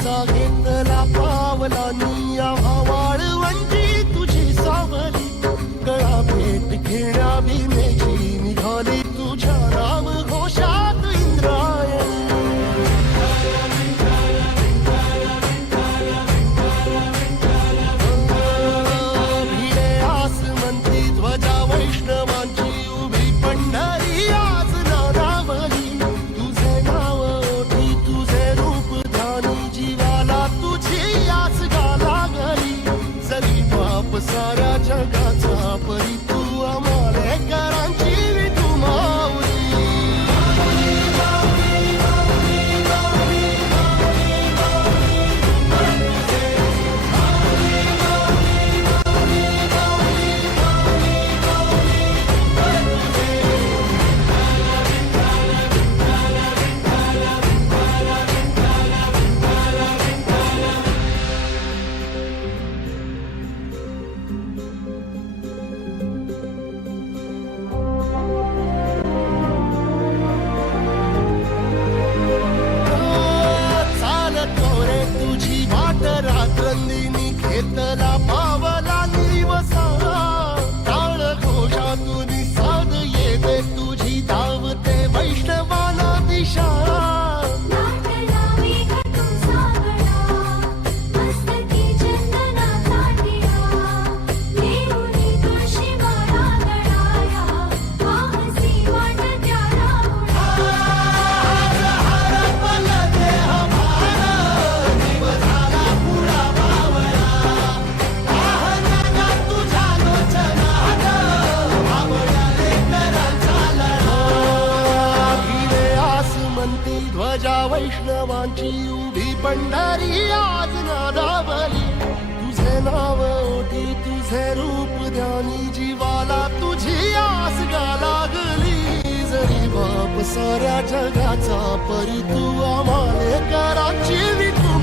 पावलाचा घेतला पावलानी आम्हा वाळवंटी तुझी सावली गळा भेट घेण्या भीमेची निघाली तुझ्या नाम घोषात इंद्रायणी भिडे आसमंती ध्वजा वैष्णवांची उभी पंढरी आज नादावली तुझे नाव ओठी तुझे रूप ध्यानी जीवाला तुझी आस गाला गली जरी बाप साऱ्या जगाचा परी तू आमालेकरांची विठू माऊली रात्रंदिनी घेतला पावला निवसा टाळ घोषातून साध येते तुझी धावते वैष्णवाला दिशा ध्वजा वैष्णवांची उभी पंढरी आज नादावली तुझे नाव ओठी तुझे रूप ध्यानी जीवाला तुझी आस गा लागली जरी बाप साऱ्या जगाचा परी तू आम्हालेकरांची विठू